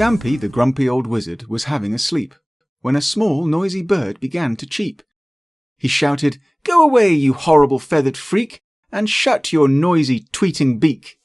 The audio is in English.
Stampy, the grumpy old wizard, was having a sleep, when a small, noisy bird began to cheep. He shouted, "Go away, you horrible feathered freak, and shut your noisy, tweeting beak!"